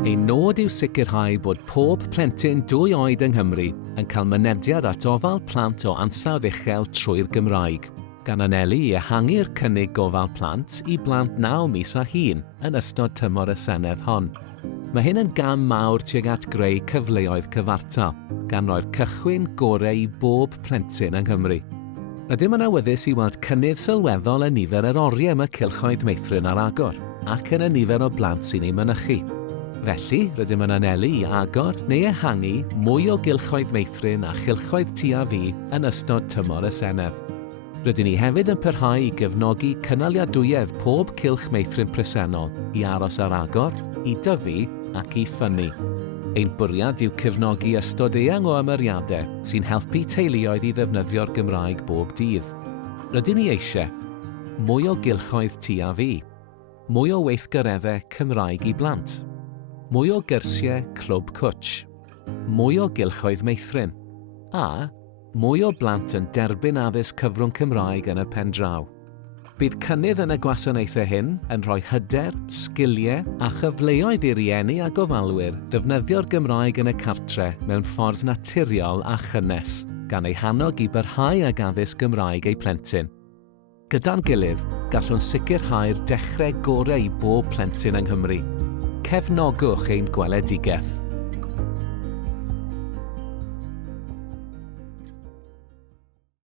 Ein nod yw sicrhau bod pob plentyn 2 oed yng Nghymru yn cael mynediad at ofal plant o ansawdd uchel trwy'r Gymraeg, gan anelu i ehangu'r cynnig gofal plant i blant 9 mis a hŷn yn ystod tymor y Senedd hon. Mae hyn yn gam mawr tuag at greu cyfleoedd cyfartal, gan roi'r cychwyn gorau i bob plentyn yng Nghymru. Rydym yn awyddus i weld cynnydd sylweddol y nifer yr oriau mae Cylchoedd Meithrin ar agor, ac yn y nifer o blant sy'n ei mynychu. Felly, rydym yn anelu i agor neu ehangu mwy o Gylchoedd Meithrin a chylchoedd tua fi yn ystod tymor y Senedd. Rydym ni hefyd yn parhau i gefnogi cynaliadwyedd pob cylch meithrin presennol i aros ar agor, i dyfu ac i ffynnu. Ein bwriad yw cefnogi ystod eang o ymyriadau sy'n helpu teuluoedd i ddefnyddio'r Gymraeg bob dydd. Rydym ni eisiau mwy o Gylchoedd tua fi, mwy o weithgareddau Cymraeg i blant, mwy o gyrsiau clwb cwtsh, mwy o Gylchoedd Meithrin, a mwy o blant yn derbyn addysg cyfrwng Cymraeg yn y pen draw. Bydd cynnydd yn y gwasanaethau hyn yn rhoi hyder, sgiliau a chyfleoedd i rhienI a gofalwyr ddefnyddio'r Gymraeg yn y cartre mewn ffordd naturiol a chynnes, gan ei hannog i barhau ag addysg Gymraeg ei plentyn. Gyda'n gilydd, gallwn sicrhau'r dechrau gorau i bob plentyn yng Nghymru. Cefnogwch ein gweledigaeth.